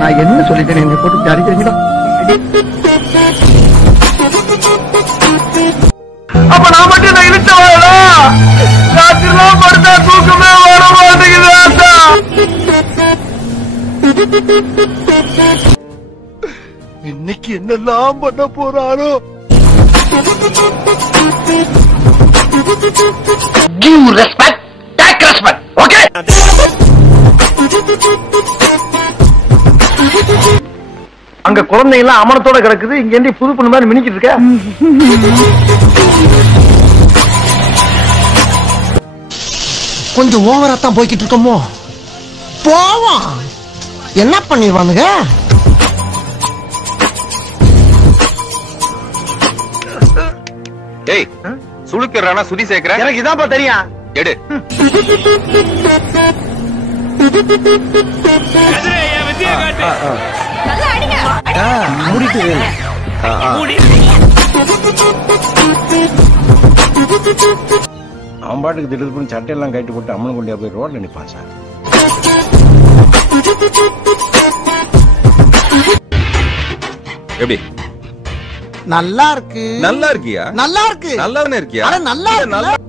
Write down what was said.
நான் என்ன சொல்லிட்டேன் என்னை போட்டு அடிக்கிறீங்களா? அப்ப நான் மட்டும் நான் இழுத்த வரலா? ராத்திரிலாம் படுத்தா தூக்கமே வர மாட்டேங்குது. இன்னைக்கு என்னெல்லாம் பண்ண போறாரோ? Give respect, take respect, okay? அங்க குழந்தைங்க எல்லாம் அமனத்தோட கிடக்குது, இங்க இருந்து புது பொண்ணு மாதிரி மினிக்கிட்டு இருக்க. கொஞ்சம் ஓவரா தான் போய்கிட்டு இருக்கோமோ? போவோம். என்ன பண்ணிடுவானுங்க? டேய், சுளுக்குறானா சுதி சேர்க்கிற? எனக்கு இதான்ப்பா தெரியும். எடு. அவன் பாட்டுக்கு திடீர்னு பண்ணி சட்டையெல்லாம் கட்டி போட்டு அம்மன் கொண்டியா போய் ரோட்ல நிப்பான் சார். எப்படி? நல்லா இருக்கு. நல்லா இருக்கியா? நல்லா இருக்கு. நல்லாதானே இருக்கியா? நல்லா இருக்கு.